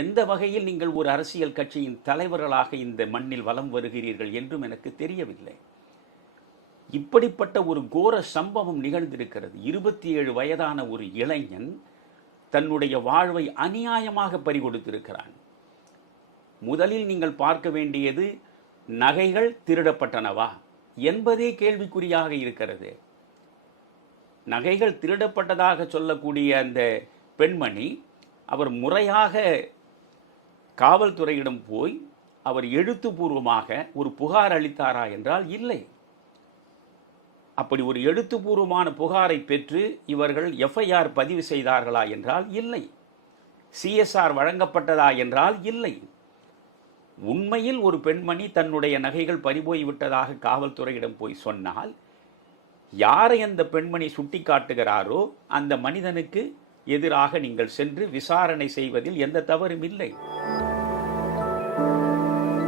எந்த வகையில் நீங்கள் ஒரு அரசியல் கட்சியின் தலைவர்களாக இந்த மண்ணில் வலம் வருகிறீர்கள் என்றும் எனக்கு தெரியவில்லை. இப்படிப்பட்ட ஒரு கோர சம்பவம் நிகழ்ந்திருக்கிறது. இருபத்தி ஏழு வயதான ஒரு இளைஞன் தன்னுடைய வாழ்வை அநியாயமாக பறிகொடுத்திருக்கிறான். முதலில் நீங்கள் பார்க்க வேண்டியது நகைகள் திருடப்பட்டனவா? என்பதே கேள்விக்குறியாக இருக்கிறது. நகைகள் திருடப்பட்டதாக சொல்லக்கூடிய அந்த பெண்மணி அவர் முறையாக காவல்துறையிடம் போய் அவர் எழுத்துப்பூர்வமாக ஒரு புகார் அளித்தாரா என்றால் இல்லை. அப்படி ஒரு எழுத்துப்பூர்வமான புகாரை பெற்று இவர்கள் எஃப்ஐஆர் பதிவு செய்தார்களா என்றால் இல்லை. சிஎஸ்ஆர் வழங்கப்பட்டதா என்றால் இல்லை. உண்மையில் ஒரு பெண்மணி தன்னுடைய நகைகள் பறிபோய் விட்டதாக காவல்துறையிடம் போய் சொன்னால் யாரை அந்த பெண்மணி சுட்டி காட்டுகிறாரோ அந்த மனிதனுக்கு எதிராக நீங்கள் சென்று விசாரணை செய்வதில் எந்த தவறும் இல்லை.